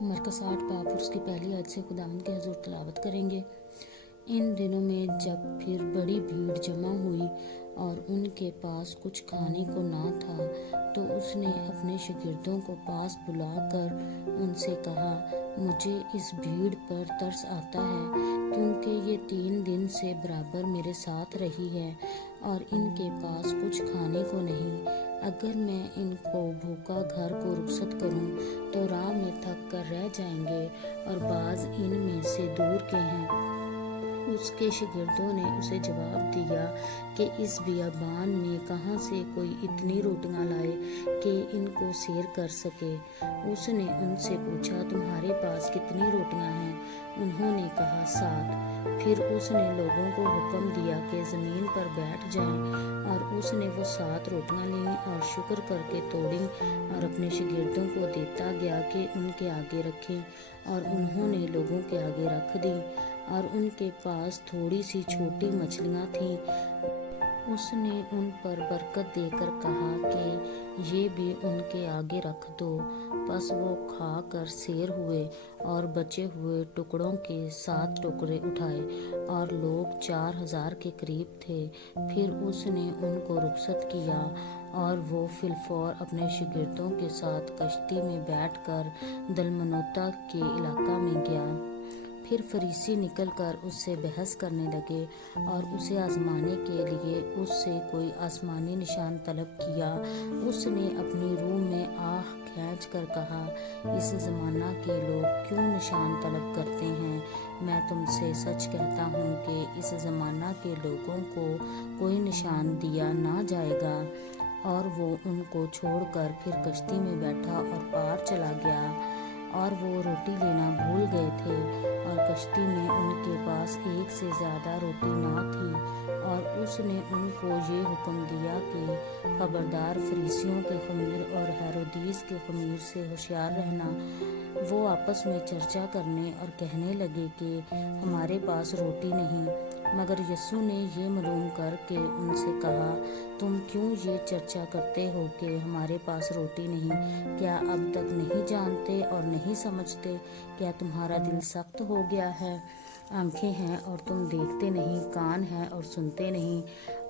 مرکز 8 باپ اور اس کی پہلی آیت سے خداوند کے حضور تلاوت کریں گے۔ ان دنوں میں جب پھر بڑی بھیڑ جمع ہوئی اور ان کے پاس کچھ کھانے کو نہ تھا تو اس نے اپنے شاگردوں کو پاس بلا کر ان سے کہا، مجھے اس بھیڑ پر ترس آتا ہے کیونکہ یہ 3 دن سے برابر میرے ساتھ رہی ہے اور ان کے پاس کچھ کھانے کو نہیں۔ اگر میں ان کو بھوکا گھر کو رخصت کروں تو راہ میں تھک کر رہ جائیں گے اور بعض ان میں سے دور کے ہیں۔ اس کے شاگردوں نے اسے جواب دیا کہ اس بیابان میں کہاں سے کوئی اتنی روٹیاں لائے کہ ان کو سیر کر سکے۔ اس نے ان سے پوچھا، تمہارے پاس کتنی روٹیاں ہیں؟ انہوں نے کہا، 7۔ پھر اس نے لوگوں کو حکم دیا کہ زمین پر بیٹھ جائیں، اور اس نے وہ 7 روٹیاں لیں اور شکر کر کے توڑیں اور اپنے شاگردوں کو دیتا گیا کہ ان کے آگے رکھیں، اور انہوں نے لوگوں کے آگے رکھ دیں۔ اور ان کے پاس تھوڑی سی چھوٹی مچھلیاں تھیں۔ اس نے ان پر برکت دے کر کہا کہ یہ بھی ان کے آگے رکھ دو۔ پس وہ کھا کر سیر ہوئے اور بچے ہوئے ٹکڑوں کے 7 ٹکڑے اٹھائے، اور لوگ 4000 کے قریب تھے۔ پھر اس نے ان کو رخصت کیا اور وہ فی الفور اپنے شاگردوں کے ساتھ کشتی میں بیٹھ کر دلمنوتا کے علاقہ میں گیا۔ پھر فریسی نکل کر اس سے بحث کرنے لگے اور اسے آزمانے کے لیے اس سے کوئی آسمانی نشان طلب کیا۔ اس نے اپنی روح میں آہ کھینچ کر کہا، اس زمانہ کے لوگ کیوں نشان طلب کرتے ہیں؟ میں تم سے سچ کہتا ہوں کہ اس زمانہ کے لوگوں کو کوئی نشان دیا نہ جائے گا۔ اور وہ ان کو چھوڑ کر پھر کشتی میں بیٹھا اور پار چلا گیا، اور وہ روٹی لینا بھول گئے تھے، اور کشتی میں ان کے پاس 1 سے زیادہ روٹی نہ تھی۔ اور اس نے ان کو یہ حکم دیا کہ خبردار، فریسیوں کے خمیر اور ہیرودیس کے خمیر سے ہوشیار رہنا۔ وہ آپس میں چرچا کرنے اور کہنے لگے کہ ہمارے پاس روٹی نہیں۔ مگر یسوع نے یہ معلوم کر کے ان سے کہا، تم کیوں یہ چرچا کرتے ہو کہ ہمارے پاس روٹی نہیں؟ کیا اب تک نہیں جانتے اور نہیں سمجھتے؟ کیا تمہارا دل سخت ہو گیا ہے؟ آنکھیں ہیں اور تم دیکھتے نہیں، کان ہیں اور سنتے نہیں۔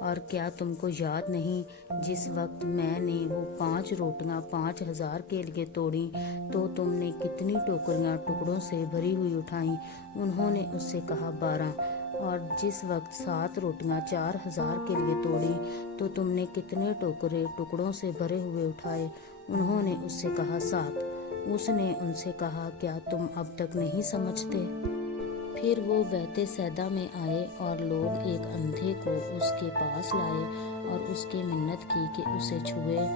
اور کیا تم کو یاد نہیں جس وقت میں نے وہ 5 روٹیاں 5000 کے لیے توڑیں تو تم نے کتنی ٹوکریاں ٹکڑوں سے بھری ہوئی اٹھائیں؟ انہوں نے اس سے کہا، 12۔ اور جس وقت 7 روٹیاں 4000 کے لیے توڑیں تو تم نے کتنے ٹوکرے ٹکڑوں سے بھرے ہوئے اٹھائے؟ انہوں نے اس سے کہا، 7۔ اس نے ان سے کہا، کیا تم اب تک نہیں سمجھتے؟ پھر وہ بیت سیدا میں آئے اور لوگ ایک اندھے کو اس کے پاس لائے اور اس کی منت کی کہ اسے چھوئے۔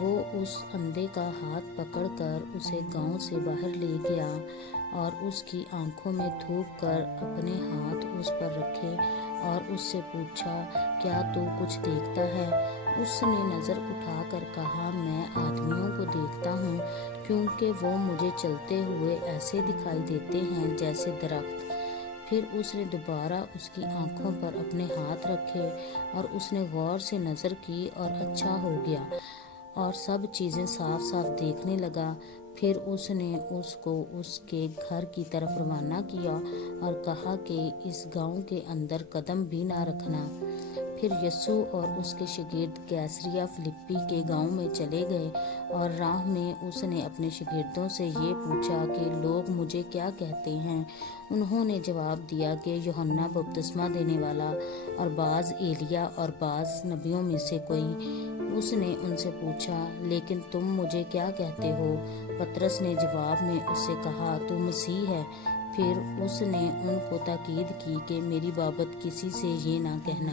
وہ اس اندھے کا ہاتھ پکڑ کر اسے گاؤں سے باہر لے گیا اور اس کی آنکھوں میں تھوک کر اپنے ہاتھ اس پر رکھے اور اس سے پوچھا، کیا تو کچھ دیکھتا ہے؟ اس نے نظر اٹھا کر کہا، میں آدمیوں کو دیکھتا ہوں، کیونکہ وہ مجھے چلتے ہوئے ایسے دکھائی دیتے ہیں جیسے درخت۔ پھر اس نے دوبارہ اس کی آنکھوں پر اپنے ہاتھ رکھے اور اس نے غور سے نظر کی اور اچھا ہو گیا اور سب چیزیں صاف صاف دیکھنے لگا۔ پھر اس نے اس کو اس کے گھر کی طرف روانہ کیا اور کہا کہ اس گاؤں کے اندر قدم بھی نہ رکھنا۔ پھر یسوع اور اس کے شاگرد کیسریا فلپی کے گاؤں میں چلے گئے، اور راہ میں اس نے اپنے شاگردوں سے یہ پوچھا کہ لوگ مجھے کیا کہتے ہیں؟ انہوں نے جواب دیا کہ یوحنا بپتسمہ دینے والا، اور بعض ایلیا اور بعض نبیوں میں سے کوئی۔ اس نے ان سے پوچھا، لیکن تم مجھے کیا کہتے ہو؟ پطرس نے جواب میں اس سے کہا، تو مسیح ہے۔ پھر اس نے ان کو تاکید کی کہ میری بابت کسی سے یہ نہ کہنا۔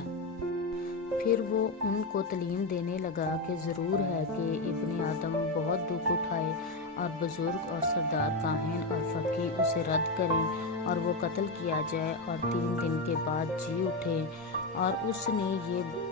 پھر وہ ان کو تعلیم دینے لگا کہ ضرور ہے کہ ابن آدم بہت دکھ اٹھائے اور بزرگ اور سردار کاہن اور فقیہ اسے رد کریں اور وہ قتل کیا جائے اور 3 دن کے بعد جی اٹھے۔ اور اس نے یہ